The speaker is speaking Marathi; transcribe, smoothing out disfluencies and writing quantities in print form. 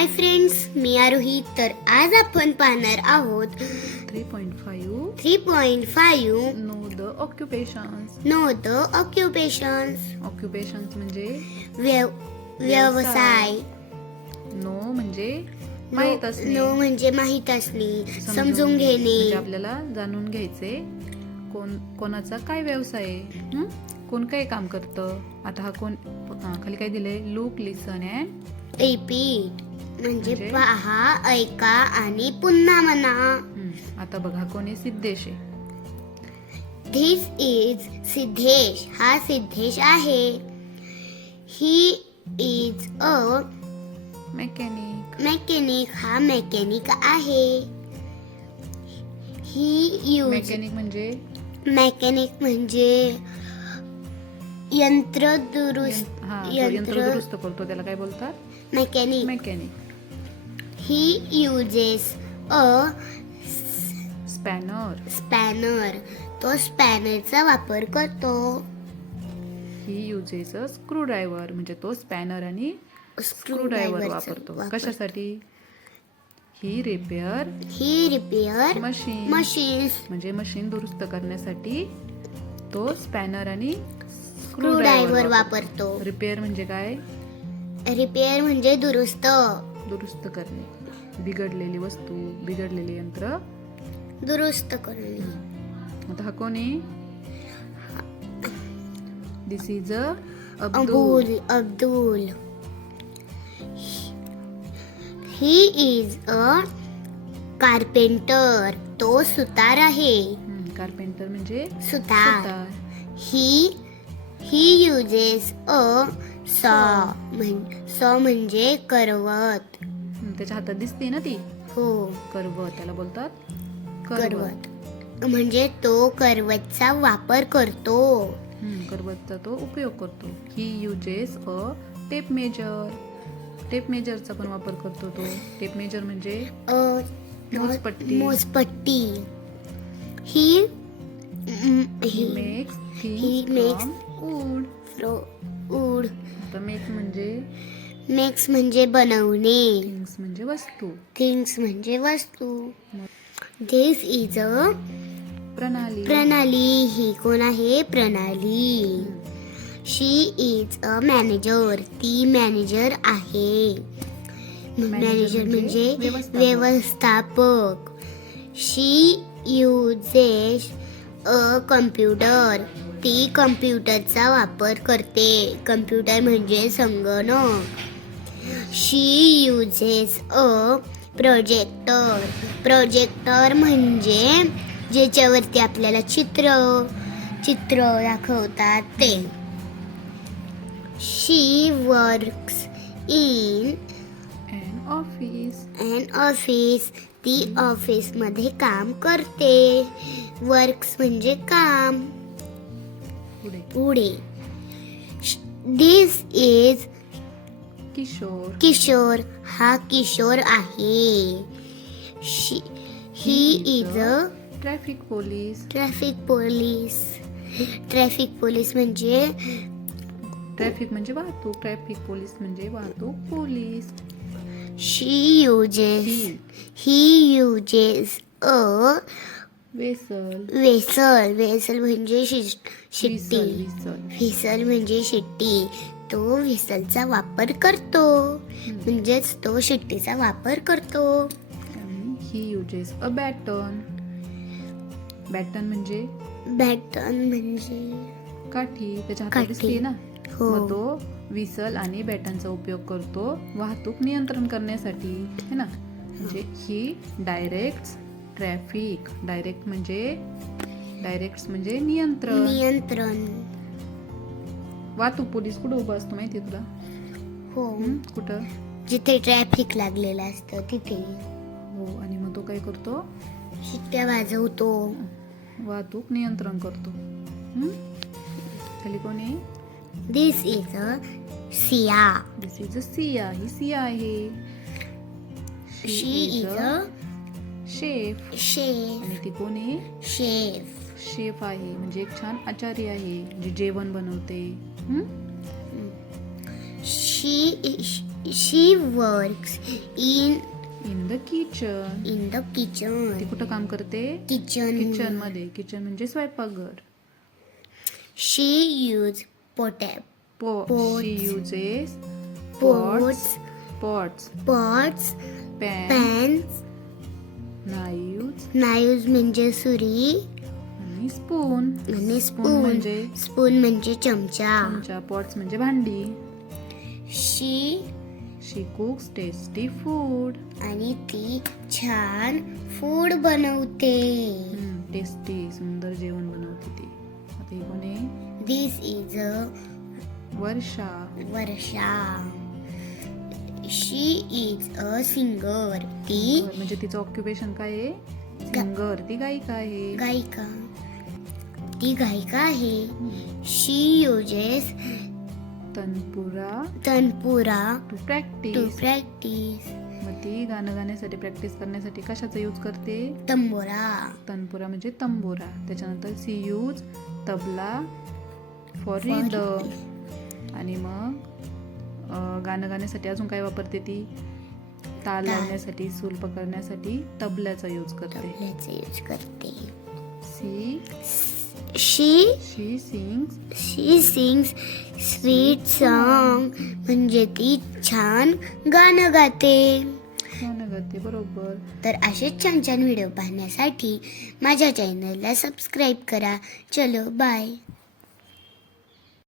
हाय फ्रेंड्स, मी आरोही. तर आज आपण पाहणार आहोत 3.5 नो द ऑक्युपेशन्स. ऑक्युपेशन्स म्हणजे व्यवसाय. नो म्हणजे माहित असणे, नो म्हणजे माहित असणे, समजून म्हणजे घेणे. आपल्याला जाणून घ्यायचे कोणाचा काय व्यवसाय आहे, कोण काय काम करतं. आता हा कोण खाली काय दिलंय, लुक, लिसन अँड रिपीट म्हणजे पहा, ऐका आणि पुन्हा म्हणा. आता बघा कोणी सिद्धेश आहे. This is Siddhesh. हा सिद्धेश आहे. ही इज अ मेकॅनिक. हा मेकॅनिक आहे. मेकॅनिक म्हणजे यंत्र दुरुस्त करतो त्याला काय बोलतात, मेकॅनिक. ही युजेस अ स्पॅनर. तो स्पॅनरचा वापर करतो. ही युजेस अ स्क्रूड्रायव्हर म्हणजे तो स्पॅनर आणि स्क्रूड्रायव्हर वापरतो. कशासाठी? ही रिपेअर मशीन्स म्हणजे मशीन दुरुस्त करण्यासाठी तो स्पॅनर आणि स्क्रूड्रायव्हर वापरतो. रिपेअर म्हणजे काय? रिपेअर म्हणजे दुरुस्त करणे, बिघडलेली वस्तू, बिघडलेले यंत्र दुरुस्त करणे. आता हा कोणी, this is a Abdul. He is a carpenter. तो सुतार आहे. कारपेंटर म्हणजे सुतार. ही युजेस अ सॉ म्हणजे करवत. त्याच्या हातात दिसते ना ती, हो, करवत, त्याला बोलतात करवत. म्हणजे तो करवतचा वापर करतो. करवतचा तो उपयोग करतो. ही युजेस अ टेप मेजरचा पण वापर करतो तो. टेप मेजर म्हणजे मोजपट्टी. He makes wood. मेक्स म्हणजे बनवणे. थिंग्स म्हणजे वस्तू. दिस इज अ प्रणाली. ही कोण आहे? प्रणाली. शी इज अ मॅनेजर. ती मॅनेजर आहे. मॅनेजर म्हणजे व्यवस्थापक. शी युजेस अ कम्प्युटर. ती कम्प्युटरचा वापर करते. कम्प्युटर म्हणजे संगणक. शी युजेस अ प्रोजेक्टर म्हणजे ज्याच्यावरती आपल्याला चित्र दाखवतात ते. शी वर्क्स इन अन ऑफिस. ती ऑफिस मध्ये काम करते. वर्क्स म्हणजे काम. पुढे दिस इज किशोर. हा किशोर आहे. ही इज अ ट्रॅफिक पोलीस म्हणजे ट्रॅफिक म्हणजे वाहतूक police. He uses a vessel म्हणजे शिट्टी. व्हिसल म्हणजे शिट्टी. तो व्हिसलचा वापर करतो. म्हणजेच तो शिट्टीचा वापर करतो. ही युजेस अ बॅटन म्हणजे काठी. त्याच्या हातात दिसते ना, मग तो व्हिसल आणि बॅटनचा उपयोग करतो वाहतूक नियंत्रण करण्यासाठी, है ना. म्हणजे ही डायरेक्ट्स ट्रॅफिक. डायरेक्ट्स म्हणजे नियंत्रण. वाहतूक पोलीस कुठं उभा असतो माहितीये तुला? हो, कुठं? जिथे ट्रॅफिक लागलेलं असतं तिथे. हो, आणि मग तो काय करतो? शिट्ट्या वाजवतो, वाहतूक नियंत्रण करतो. खाली कोणी? दिस इज अ सिया. ही सिया आहे. शी इज अ शेफ. आणि ती कोणी? शेफ आहे म्हणजे एक छान आचारी आहे, जे जेवण बनवते. She works in the kitchen. The kitchen. ती कुठं काम करते? किचन मध्ये. किचन म्हणजे स्वयंपाकघर. She use She uses pots, pots, pans, knives म्हणजे सुरी आणि स्पून. स्पून म्हणजे चमचा. पॉट्स म्हणजे भांडी. शी कुक्स टेस्टी फूड. आणि ती छान फूड बनवते. टेस्टी सुंदर जेवण बनवते ती. आता ही कोण आहे? This is Varsha. She is a singer. ती म्हणजे तिचं ऑक्युपेशन काय आहे? सिंगर. ती गायिका आहे. शी युजेस तनपुरा टू प्रॅक्टिस. प्रॅक्टिस. मग ती गाणं गाण्यासाठी प्रॅक्टिस करण्यासाठी कशाचा यूज करते? तनपुरा म्हणजे तंबोरा. त्याच्यानंतर she use tabla for rhythm. आणि मग गाणं गाण्यासाठी अजून काय वापरते ती? ताल लावण्यासाठी, सूर पकडण्यासाठी तबल्याचा यूज करते. शी सिंग्स स्वीट सॉन्ग म्हणजे ती छान गाणं गाते. बरोबर. तर असेच छान छान व्हिडिओ पाहण्यासाठी माझ्या चॅनलला सबस्क्राईब करा. चलो बाय.